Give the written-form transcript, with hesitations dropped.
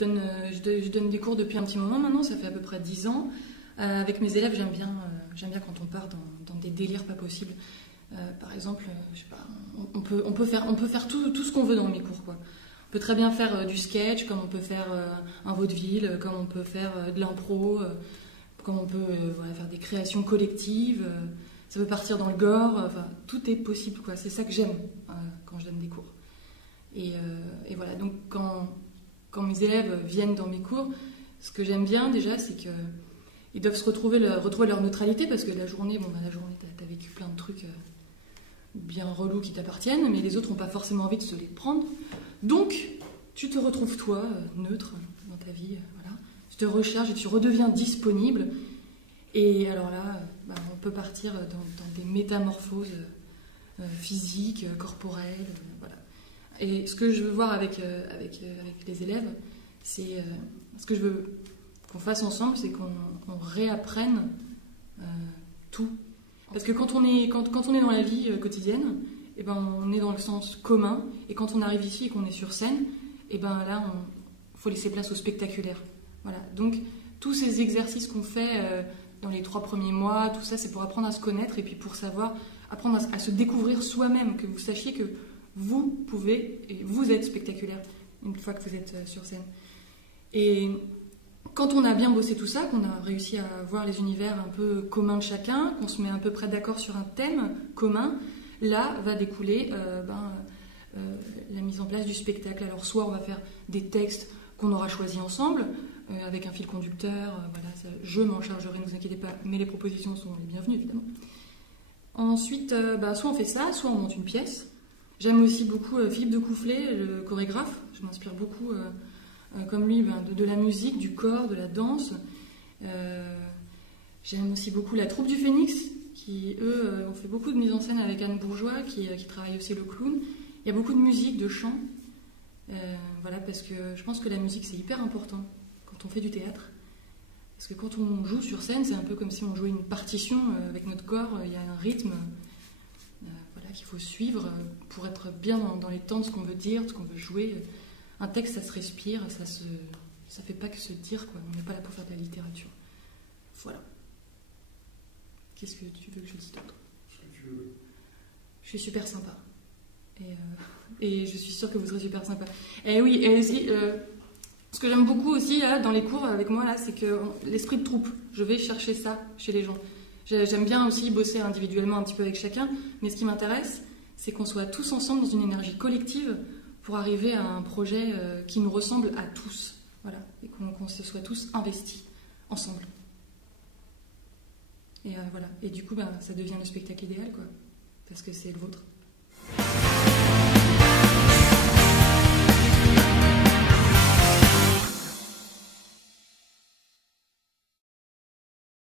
je donne des cours depuis un petit moment maintenant, ça fait à peu près 10 ans. Avec mes élèves, j'aime bien quand on part dans des délires pas possibles. Par exemple, je sais pas, on peut faire tout ce qu'on veut dans mes cours, quoi. On peut très bien faire du sketch, comme on peut faire un vaudeville, comme on peut faire de l'impro, comme on peut voilà, faire des créations collectives. Ça peut partir dans le gore, enfin, tout est possible, quoi. C'est ça que j'aime quand je donne des cours. Et voilà, donc quand mes élèves viennent dans mes cours, ce que j'aime bien déjà, c'est qu'ils doivent retrouver leur neutralité, parce que la journée, t'as vécu plein de trucs bien relous qui t'appartiennent, mais les autres n'ont pas forcément envie de se les prendre. Donc, tu te retrouves toi, neutre dans ta vie, voilà. Tu te recharges et tu redeviens disponible. Et alors là, on peut partir dans des métamorphoses physiques, corporelles, voilà. Et ce que je veux voir avec les élèves, c'est ce que je veux qu'on fasse ensemble, c'est qu'on réapprenne tout. Parce que quand on est dans la vie quotidienne, et on est dans le sens commun, et quand on arrive ici et qu'on est sur scène, et là, faut laisser place au spectaculaire. Voilà. Donc, tous ces exercices qu'on fait dans les 3 premiers mois, tout ça, c'est pour apprendre à se connaître et puis pour apprendre à se découvrir soi-même, que vous sachiez que vous pouvez, et vous êtes spectaculaire une fois que vous êtes sur scène. Et quand on a bien bossé tout ça, qu'on a réussi à voir les univers un peu communs de chacun, qu'on se met à peu près d'accord sur un thème commun, là va découler la mise en place du spectacle. Alors soit on va faire des textes qu'on aura choisis ensemble, avec un fil conducteur, voilà, ça, je m'en chargerai, ne vous inquiétez pas, mais les propositions sont les bienvenues évidemment. Ensuite, soit on fait ça, soit on monte une pièce. J'aime aussi beaucoup Philippe de Coufflet, le chorégraphe, je m'inspire beaucoup comme lui de la musique, du corps, de la danse. J'aime aussi beaucoup la troupe du Phénix, qui eux ont fait beaucoup de mise en scène avec Anne Bourgeois, qui travaille aussi le clown. Il y a beaucoup de musique, de chant, voilà, parce que je pense que la musique c'est hyper important quand on fait du théâtre. Parce que quand on joue sur scène, c'est un peu comme si on jouait une partition avec notre corps, il y a un rythme voilà, qu'il faut suivre pour être bien dans les temps de ce qu'on veut dire, de ce qu'on veut jouer. Un texte, ça se respire, ça fait pas que se dire, quoi. On n'est pas là pour faire de la littérature. Voilà. Qu'est-ce que tu veux que je dise d'autre? Ce que tu veux. Je suis super sympa. Et je suis sûre que vous serez super sympa. Et oui, et aussi, ce que j'aime beaucoup aussi là, dans les cours avec moi, là, c'est que l'esprit de troupe, je vais chercher ça chez les gens. J'aime bien aussi bosser individuellement un petit peu avec chacun, mais ce qui m'intéresse, c'est qu'on soit tous ensemble dans une énergie collective pour arriver à un projet qui nous ressemble à tous. Voilà, et qu'on se soit tous investis ensemble. Et voilà. Et du coup, ça devient le spectacle idéal, quoi. Parce que c'est le vôtre.